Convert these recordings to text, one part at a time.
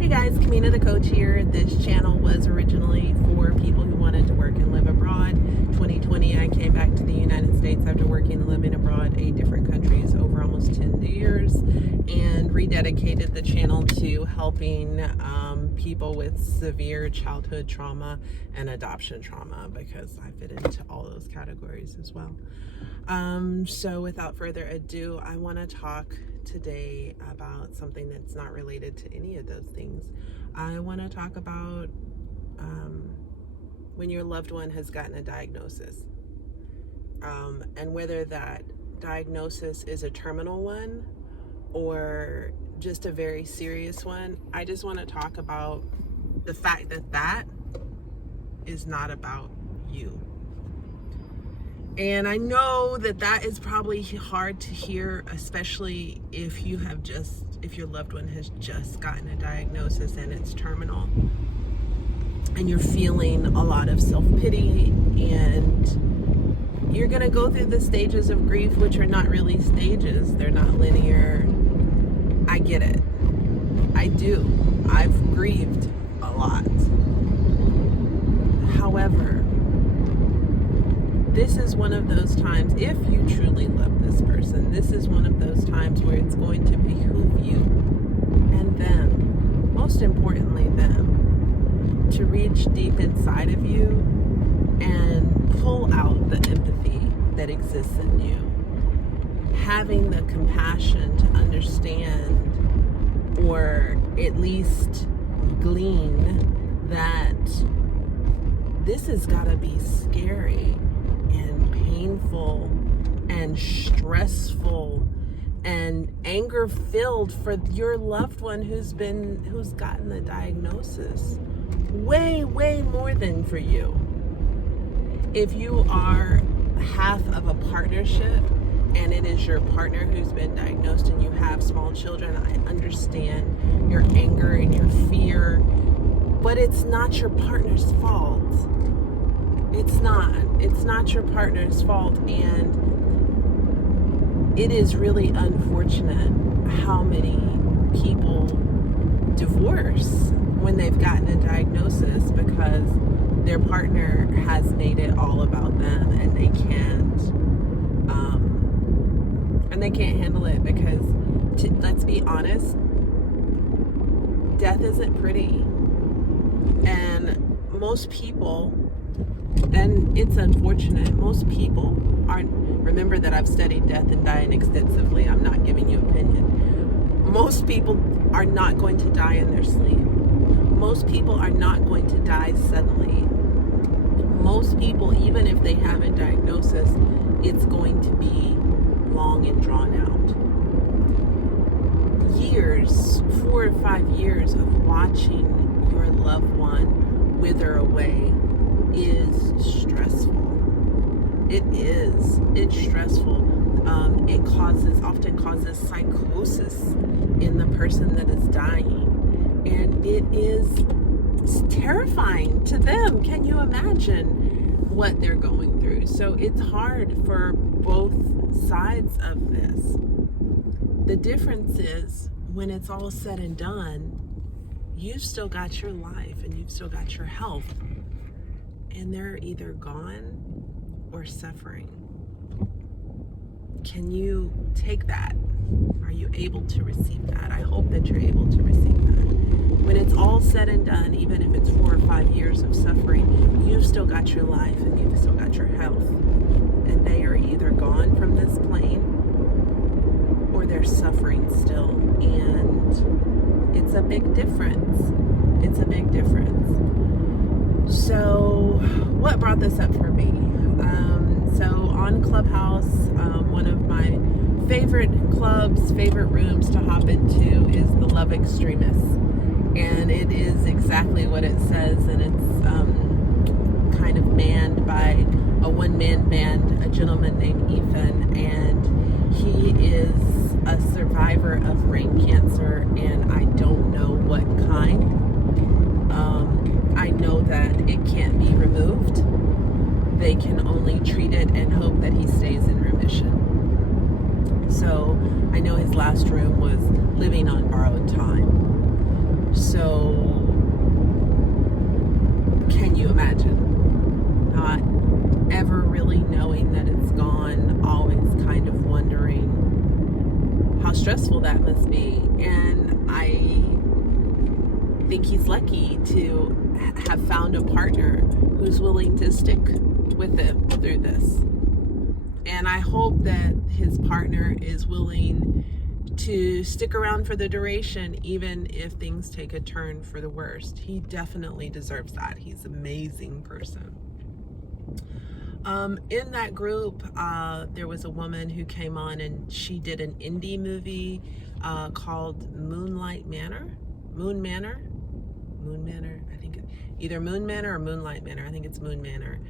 Hey guys, Kamina the coach here. This channel was originally for people who wanted to work and live abroad. 2020, I came back to the United States after working and living abroad 8 different countries over almost 10 years and rededicated the channel to helping people with severe childhood trauma and adoption trauma, because I fit into all those categories as well. So without further ado, I want to talk today about something that's not related to any of those things. I want to talk about when your loved one has gotten a diagnosis, and whether that diagnosis is a terminal one or just a very serious one. I just want to talk about the fact that that is not about you. And I know that that is probably hard to hear, especially if your loved one has just gotten a diagnosis and it's terminal, and you're feeling a lot of self-pity, and you're gonna go through the stages of grief, which are not really stages, they're not linear. I get it. I do. I've grieved a lot. However, this is one of those times, if you truly love this person, this is one of those times where it's going to behoove you and them, most importantly them, to reach deep inside of you and pull out the empathy that exists in you. Having the compassion to understand, or at least glean, that this has got to be scary and painful and stressful and anger filled for your loved one who's gotten the diagnosis, way more than for you. If you are half of a partnership and it is your partner who's been diagnosed and you have small children, I understand your anger and your fear, but it's not your partner's fault. It's not your partner's fault. And it is really unfortunate how many people divorce when they've gotten a diagnosis because their partner has made it all about them, and they can't handle it, because let's be honest, death isn't pretty. And most people, and it's unfortunate, most people aren't, remember that I've studied death and dying extensively, I'm not giving you opinion. Most people are not going to die in their sleep. Most people are not going to die suddenly. Most people, even if they have a diagnosis, it's going to be long and drawn out. Years, 4 to 5 years of watching your loved one wither away is stressful. It is. It's stressful. It often causes psychosis in the person that is dying. And it is terrifying to them. Can you imagine what they're going through? So it's hard for both sides of this. The difference is, when it's all said and done, you've still got your life and you've still got your health, and they're either gone or suffering. Can you take that? Are you able to receive that? I hope that you're able to receive that. When it's all said and done, even if it's 4 or 5 years of suffering, you've still got your life and you've still got your health. And they are either gone from this plane or they're suffering still. And it's a big difference. It's a big difference. So what brought this up for me? So on Clubhouse, one of my favorite clubs, favorite rooms to hop into is the Love Extremists. And it is exactly what it says, and it's kind of manned by a one-man band, a gentleman named Ethan, and he is a survivor of brain cancer, and I don't know what kind. I know that it can't be removed. They can only treat it and hope that he stays in remission. So I know his last room was living on borrowed time. So think he's lucky to have found a partner who's willing to stick with him through this. And I hope that his partner is willing to stick around for the duration, even if things take a turn for the worst. He definitely deserves that. He's an amazing person. In that group, there was a woman who came on and she did an indie movie called Moon Manor. I think either Moon Manor or Moonlight Manor. I think it's Moon Manor.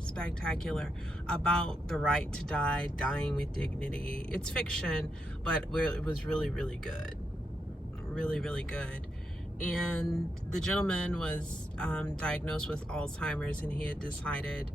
Spectacular, about the right to die, dying with dignity. It's fiction, but it was really, really good. Really good. And the gentleman was diagnosed with Alzheimer's, and he had decided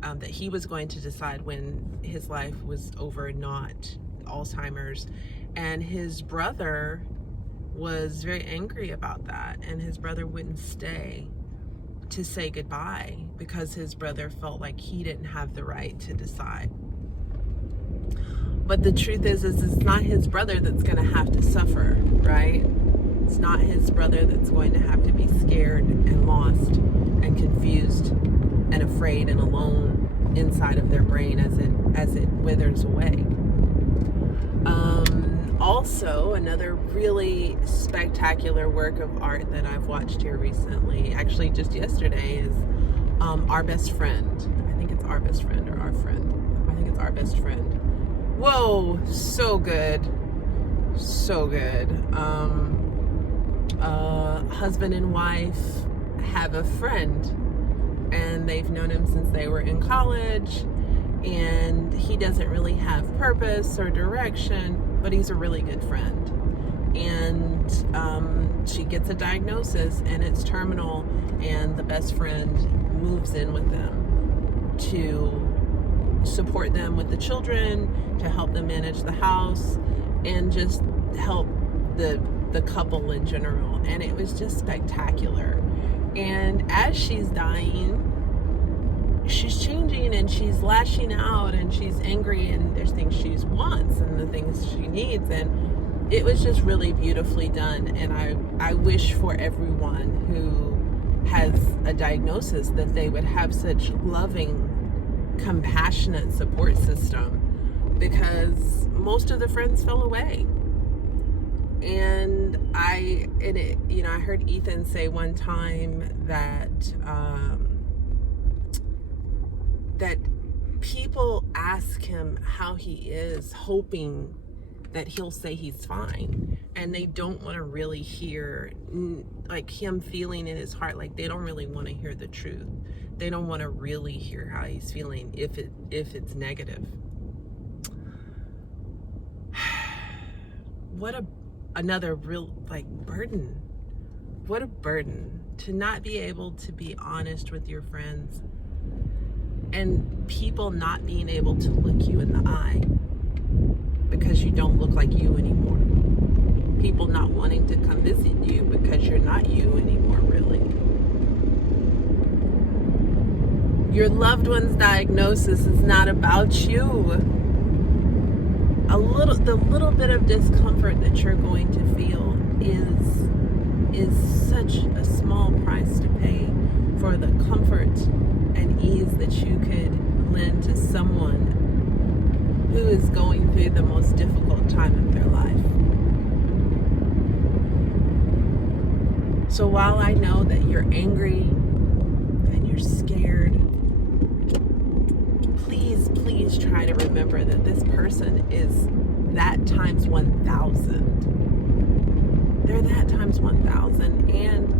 that he was going to decide when his life was over, not Alzheimer's. And his brother was very angry about that, and his brother wouldn't stay to say goodbye because his brother felt like he didn't have the right to decide. But the truth is it's not his brother that's going to have to suffer, right? It's not his brother that's going to have to be scared and lost and confused and afraid and alone inside of their brain as it withers away. Also, another really spectacular work of art that I've watched here recently, actually just yesterday, is Our Best Friend. I think it's Our Best Friend or Our Friend. I think it's Our Best Friend. Whoa, so good. Husband and wife have a friend, and they've known him since they were in college, and he doesn't really have purpose or direction, but he's a really good friend. And she gets a diagnosis, and it's terminal, and the best friend moves in with them to support them with the children, to help them manage the house, and just help the couple in general. And it was just spectacular. And as she's dying, she's changing, and she's lashing out, and she's angry, and there's things she wants and the things she needs, and it was just really beautifully done. And I wish for everyone who has a diagnosis that they would have such loving, compassionate support system, because most of the friends fell away. And I heard Ethan say one time that that people ask him how he is, hoping that he'll say he's fine, and they don't want to really hear, like, him feeling in his heart, like they don't really want to hear the truth. They don't want to really hear how he's feeling if it's negative. Another real burden. What a burden to not be able to be honest with your friends, and people not being able to look you in the eye because you don't look like you anymore. People not wanting to come visit you because you're not you anymore, really. Your loved one's diagnosis is not about you. The little bit of discomfort that you're going to feel is such a small price to pay for the comfort and ease that you could lend to someone who is going through the most difficult time of their life. So while I know that you're angry and you're scared, please try to remember that this person is that times 1,000. They're that times 1,000, and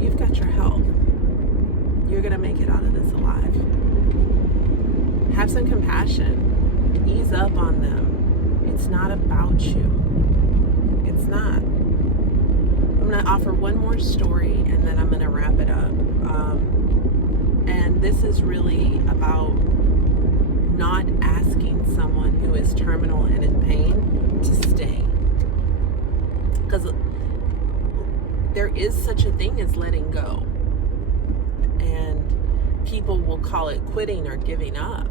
you've got your health. You're gonna make it out of this alive. Have some compassion. Ease up on them. It's not about you. It's not. I'm gonna offer one more story, and then I'm gonna wrap it up. And this is really about not asking someone who is terminal and in pain to stay. Because there is such a thing as letting go. And people will call it quitting or giving up.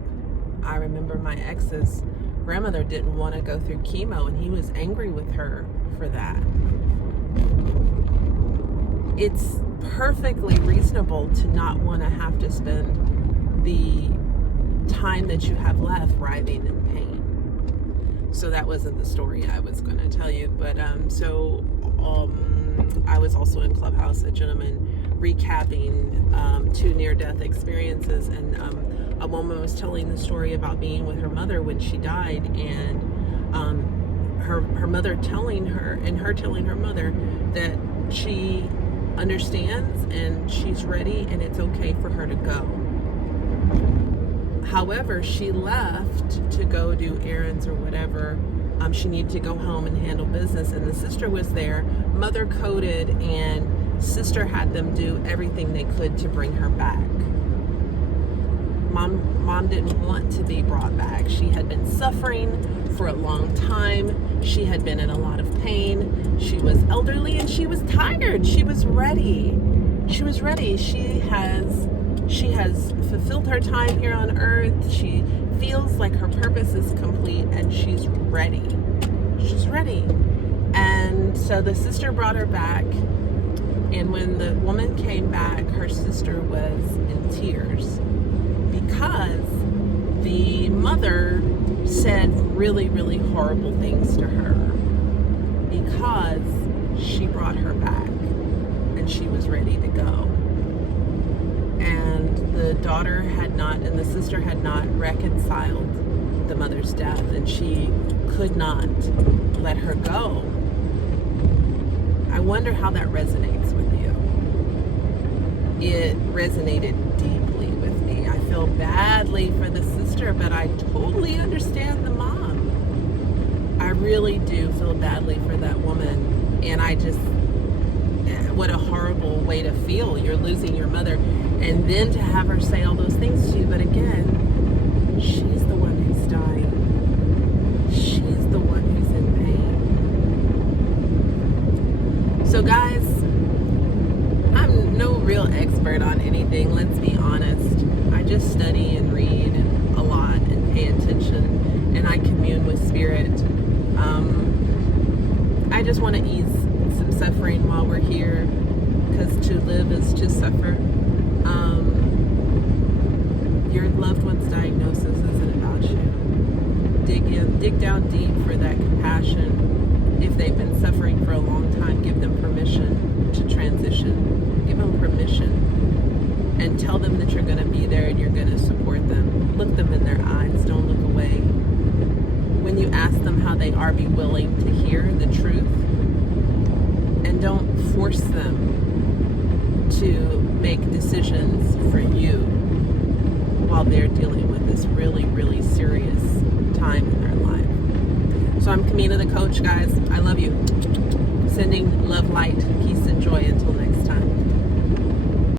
I remember my ex's grandmother didn't want to go through chemo, and he was angry with her for that. it's perfectly reasonable to not want to have to spend the time that you have left writhing in pain. So that wasn't the story I was going to tell you, but I was also in Clubhouse, a gentleman recapping 2 near-death experiences, and a woman was telling the story about being with her mother when she died, and her mother telling her, and her telling her mother that she understands and she's ready and it's okay for her to go. However, she left to go do errands or whatever. She needed to go home and handle business, and the sister was there. Mother coded, and sister had them do everything they could to bring her back. Mom didn't want to be brought back. She had been suffering for a long time. She had been in a lot of pain. She was elderly and she was tired. She was ready. She was ready. She has fulfilled her time here on earth. She feels like her purpose is complete and she's ready. She's ready. And so the sister brought her back. And when the woman came back, her sister was in tears because the mother said really, really horrible things to her because she brought her back and she was ready to go. And the daughter had not, and the sister had not reconciled the mother's death, and she could not let her go. I wonder how that resonates with you. It resonated deeply with me. I feel badly for the sister, but I totally understand the mom. I really do feel badly for that woman, and what a horrible way to feel. You're losing your mother, and then to have her say all those things to you. But again, she's the one who's dying. She's the one who's in pain. So guys, I'm no real expert on anything, let's be honest. I just study and read a lot and pay attention, and I commune with spirit. I just want to ease some suffering while we're here, because to live is to suffer. Your loved one's diagnosis isn't about you. Dig down deep for that compassion. If they've been suffering for a long time, give them permission to transition. Give them permission and tell them that you're going to be there and you're going to support them. Look them in their eyes. Don't look away. When you ask them how they are, be willing to hear the truth, and don't force them to make decisions for you while they're dealing with this really, really serious time in their life. So I'm Kamina the coach, guys. I love you. Sending love, light, peace, and joy until next time.